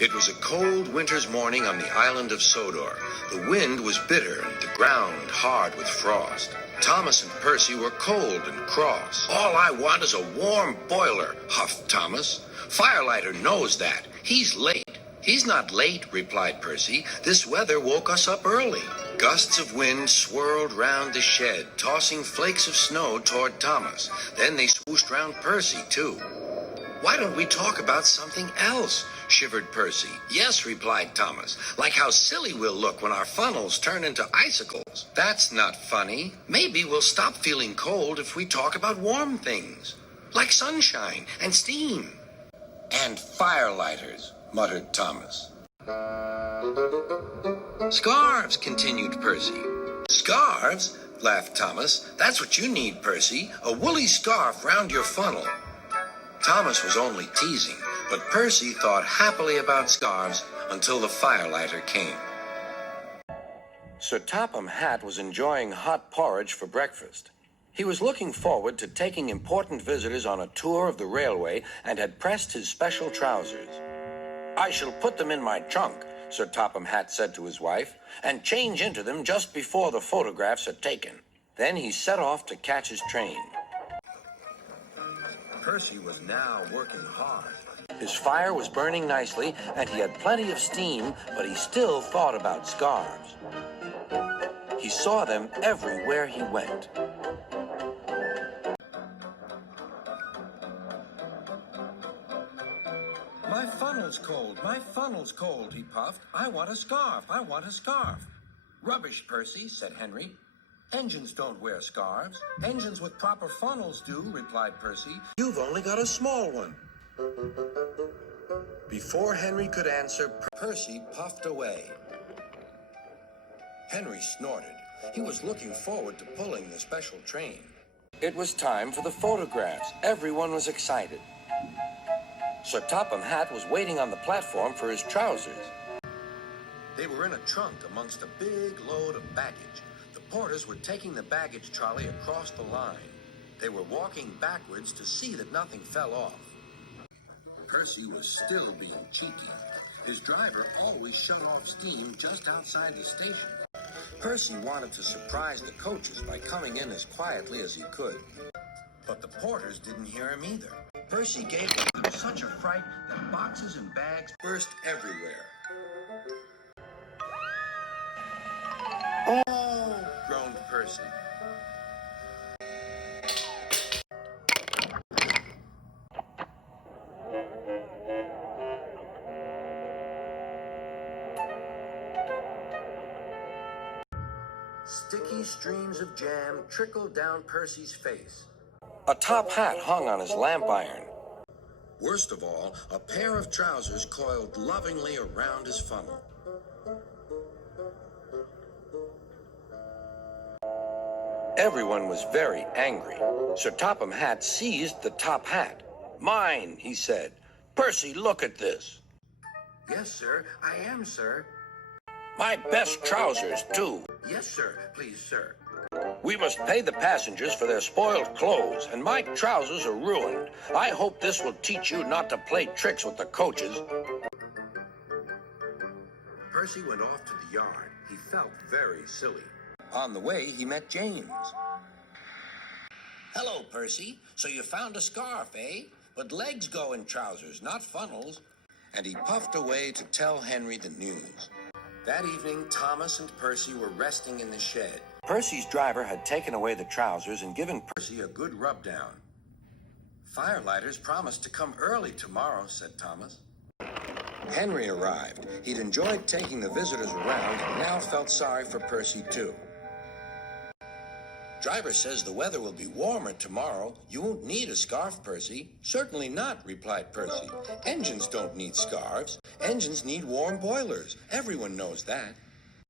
It was a cold winter's morning on the island of Sodor. The wind was bitter and the ground hard with frost. Thomas and Percy were cold and cross. "All I want is a warm boiler," huffed Thomas. "Firelighter knows that. He's late." "He's not late," replied Percy. "This weather woke us up early." Gusts of wind swirled round the shed, tossing flakes of snow toward Thomas. Then they swooshed round Percy, too. "Why don't we talk about something else?" shivered Percy. "Yes," replied Thomas, "like how silly we'll look when our funnels turn into icicles." "That's not funny. Maybe we'll stop feeling cold if we talk about warm things, like sunshine and steam." "And firelighters," muttered Thomas. "Scarves," continued Percy. "Scarves?" laughed Thomas. "That's what you need, Percy, a woolly scarf round your funnel." Thomas was only teasing, but Percy thought happily about scarves until the firelighter came. Sir Topham Hatt was enjoying hot porridge for breakfast. He was looking forward to taking important visitors on a tour of the railway and had pressed his special trousers. "I shall put them in my trunk," Sir Topham Hatt said to his wife, "and change into them just before the photographs are taken." Then he set off to catch his train. Percy was now working hard. His fire was burning nicely, and he had plenty of steam, but he still thought about scarves. He saw them everywhere he went. "My funnel's cold," he puffed. "I want a scarf, I want a scarf." "Rubbish, Percy," said Henry. "Engines don't wear scarves. Engines with proper funnels do," replied Percy. "You've only got a small one." Before Henry could answer, Percy puffed away. Henry snorted. He was looking forward to pulling the special train. It was time for the photographs. Everyone was excited. Sir Topham Hatt was waiting on the platform for his trousers. They were in a trunk amongst a big load of baggage. The porters were taking the baggage trolley across the line. They were walking backwards to see that nothing fell off. Percy was still being cheeky. His driver always shut off steam just outside the station. Percy wanted to surprise the coaches by coming in as quietly as he could. But the porters didn't hear him either. Percy gave them such a fright that boxes and bags burst everywhere. "Oh!" groaned Percy. Sticky streams of jam trickled down Percy's face. A top hat hung on his lamp iron. Worst of all, a pair of trousers coiled lovingly around his funnel. Everyone was very angry. Sir Topham Hatt seized the top hat. "Mine," he said. "Percy, look at this." "Yes, sir. I am, sir." "My best trousers, too." "Yes, sir. Please, sir." "We must pay the passengers for their spoiled clothes, and my trousers are ruined. I hope this will teach you not to play tricks with the coaches." Percy went off to the yard. He felt very silly. On the way, he met James. "Hello, Percy. So you found a scarf, eh? But legs go in trousers, not funnels." And he puffed away to tell Henry the news. That evening, Thomas and Percy were resting in the shed. Percy's driver had taken away the trousers and given Percy a good rub-down. "Firelighters promised to come early tomorrow," said Thomas. Henry arrived. He'd enjoyed taking the visitors around and now felt sorry for Percy, too. "Driver says the weather will be warmer tomorrow. You won't need a scarf, Percy." "Certainly not," replied Percy. "Engines don't need scarves. Engines need warm boilers. Everyone knows that."